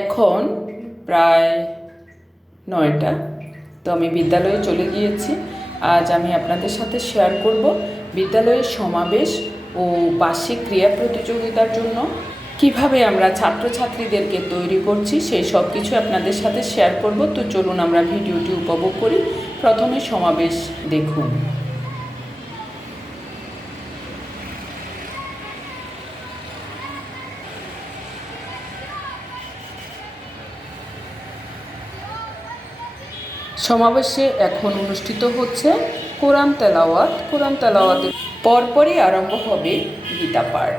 এখন প্রায় নয়টা। তো আমি বিদ্যালয়ে চলে গিয়েছি। আজ আমি আপনাদের সাথে শেয়ার করব বিদ্যালয়ের সমাবেশ ও বার্ষিক ক্রীড়া প্রতিযোগিতার জন্য কীভাবে আমরা ছাত্রছাত্রীদেরকে তৈরি করছি সেই সব কিছু আপনাদের সাথে শেয়ার করব। তো চলুন আমরা ভিডিওটি উপভোগ করি। প্রথমে সমাবেশ দেখুন। সমাবেশে এখন অনুষ্ঠিত হচ্ছে কোরআন তেলাওয়াত। কোরআন তেলাওয়াতের পরপরই আরম্ভ হবে গীতা পাঠ।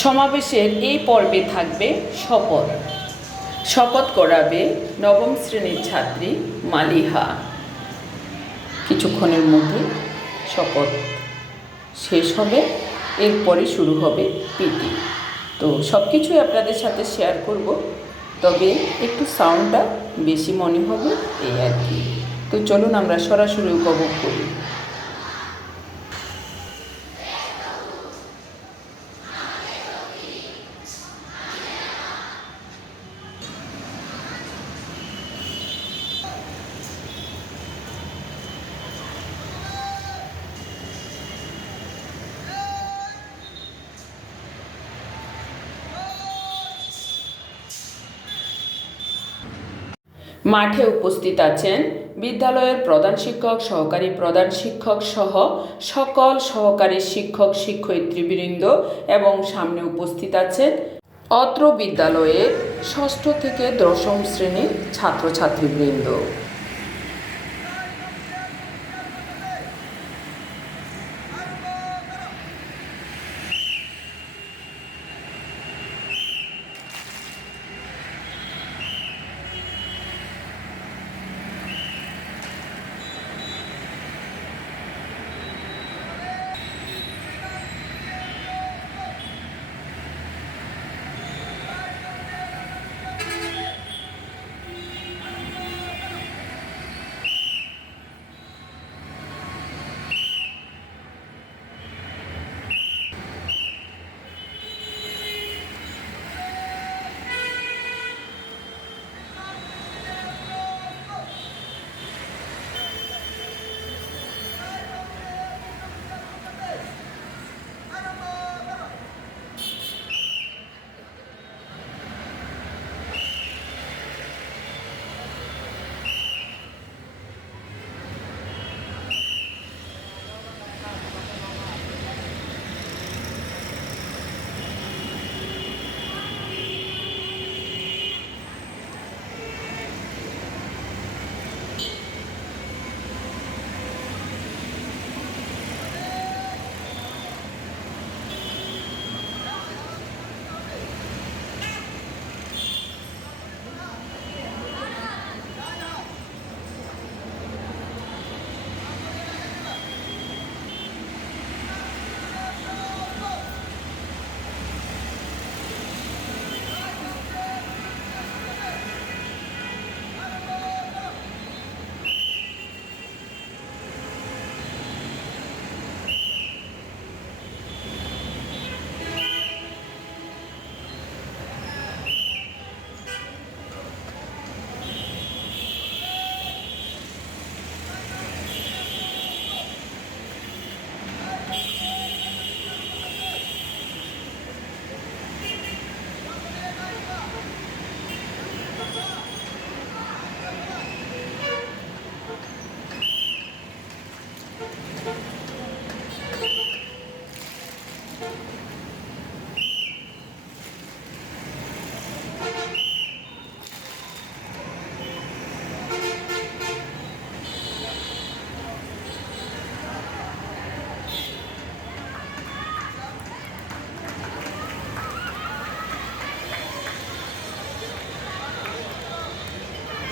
সমাবেশের এই পর্বে থাকবে শপথ। শপথ করাবে নবম শ্রেণির ছাত্রী মালিহা। কিছুক্ষণের মধ্যে শপথ শেষ হবে, এরপরে শুরু হবে পিটি তো সব কিছুই আপনাদের সাথে শেয়ার করব, তবে একটু সাউন্ডটা বেশি মনে হবে, এই আর কি। তো চলুন আমরা সরাসরি উপভোগ করি। মাঠে উপস্থিত আছেন বিদ্যালয়ের প্রধান শিক্ষক, সহকারী প্রধান শিক্ষক সহ সকল সহকারী শিক্ষক, শিক্ষয়িত্রীবৃন্দ এবং সামনে উপস্থিত আছেন অত্র বিদ্যালয়ের ষষ্ঠ থেকে দশম শ্রেণির ছাত্রছাত্রীবৃন্দ।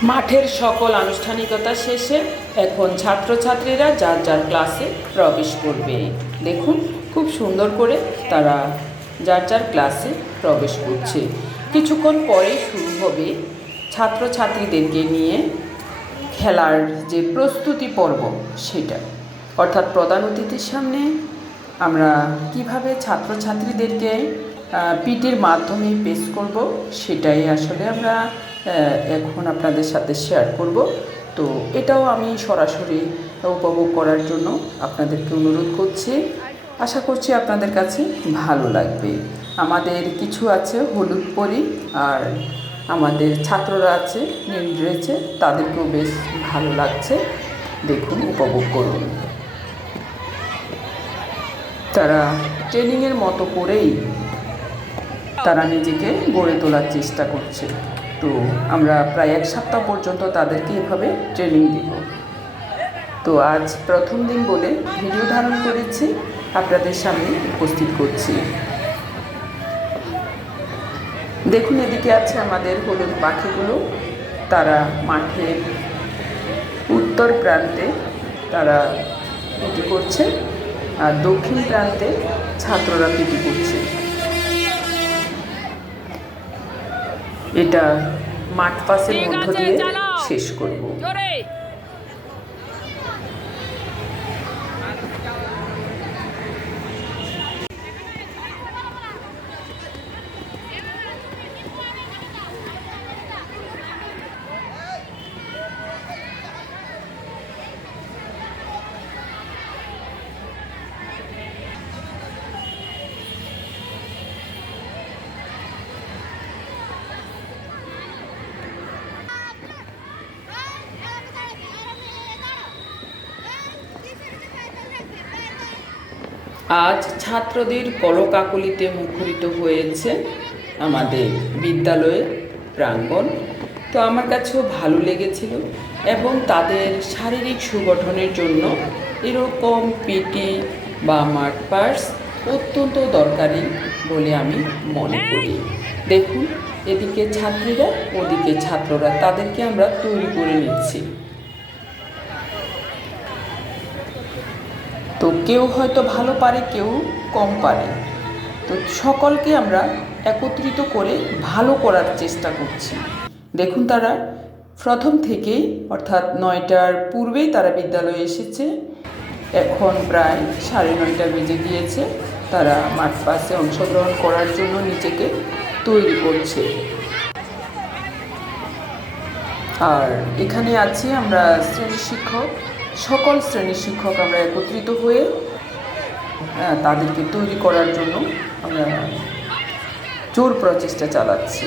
মাঠের সকল আনুষ্ঠানিকতা শেষে এখন ছাত্রছাত্রীরা যার যার ক্লাসে প্রবেশ করবে। দেখুন, খুব সুন্দর করে তারা যার যার ক্লাসে প্রবেশ করছে। কিছুক্ষণ পরেই শুরু হবে ছাত্রছাত্রীদেরকে নিয়ে খেলার যে প্রস্তুতি পর্ব, সেটা। অর্থাৎ প্রধান অতিথির সামনে আমরা কীভাবে ছাত্রছাত্রীদেরকে পিটির মাধ্যমে পেশ করব, সেটাই আসলে আমরা এখন আপনাদের সাথে শেয়ার করব। তো এটাও আমি সরাসরি উপভোগ করার জন্য আপনাদেরকে অনুরোধ করছি। আশা করছি আপনাদের কাছে ভালো লাগবে। আমাদের কিছু আছে, হলুদ পরি, আর আমাদের ছাত্ররা আছে, নীল ড্রেসে, তাদেরকেও বেশ ভালো লাগছে। দেখুন, উপভোগ করুন। তারা ট্রেনিংয়ের মতো করেই তারা নিজেকে গড়ে তোলার চেষ্টা করছে। তো আমরা প্রায় এক সপ্তাহ পর্যন্ত তাদেরকে এভাবে ট্রেনিং দিব। তো আজ প্রথম দিন বলে ভিডিও ধারণ করেছি, আপনাদের সামনে উপস্থিত করছি। দেখুন, এদিকে আছে আমাদের হলুদ পাখিগুলো। তারা মাঠের উত্তর প্রান্তে তারা পিটি করছে, আর দক্ষিণ প্রান্তে ছাত্ররা পিটি করছে। এটা মাঠ পাসের ঠিক মধ্য দিয়ে শেষ করব। আজ ছাত্রদের কলকাকলিতে মুখরিত হয়েছে আমাদের বিদ্যালয়ের প্রাঙ্গণ। তো আমার কাছেও ভালো লেগেছিল এবং তাদের শারীরিক সুগঠনের জন্য এরকম পিটি বা মাঠ পার্স অত্যন্ত দরকারি বলে আমি মনে করি। দেখুন, এদিকে ছাত্রীরা, ওদিকে ছাত্ররা, তাদেরকে আমরা তৈরি করে নিচ্ছি। কেউ হয়তো ভালো পারে, কেউ কম পারে। তো সকলকে আমরা একত্রিত করে ভালো করার চেষ্টা করছি। দেখুন তারা প্রথম থেকেই, অর্থাৎ নয়টার পূর্বেই তারা বিদ্যালয়ে এসেছে। এখন প্রায় সাড়ে নয়টা বেজে গিয়েছে। তারা মাঠ পাশে অংশগ্রহণ করার জন্য নিজেকে তৈরি করছে। আর এখানে আছি আমরা শ্রেণি শিক্ষক। সকল শ্রেণির শিক্ষক আমরা একত্রিত হয়ে আহ, তাদেরকে তৈরি করার জন্য আমরা জোর প্রচেষ্টা চালাচ্ছি।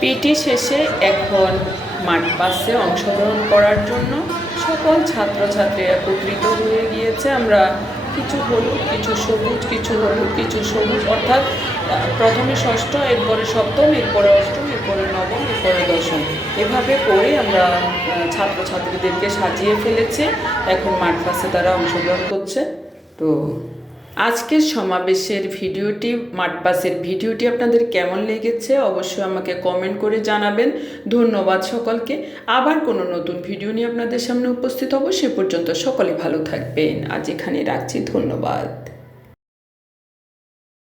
পিটি শেষে এখন মাঠ পাসে অংশগ্রহণ করার জন্য সকল ছাত্রছাত্রী একত্রিত হয়ে গিয়েছে। আমরা কিছু হলুদ, কিছু সবুজ, কিছু হলুদ, কিছু সবুজ, অর্থাৎ প্রথমে ষষ্ঠ, এরপরে সপ্তম, এরপরে অষ্টম, এরপরে নবম, এরপরে দশম। এভাবে করে আমরা ছাত্রছাত্রীদেরকে সাজিয়ে ফেলেছি। এখন মাঠ পাসে তারা অংশগ্রহণ করছে। তো আজকের সমাবেশের ভিডিওটি, মাঠপাসের ভিডিওটি আপনাদের কেমন লেগেছে অবশ্যই আমাকে কমেন্ট করে জানাবেন। ধন্যবাদ সকলকে। আবার কোনো নতুন ভিডিও নিয়ে আপনাদের সামনে উপস্থিত হব, সে পর্যন্ত সকলে ভালো থাকবেন। আজ এখানে রাখছি, ধন্যবাদ।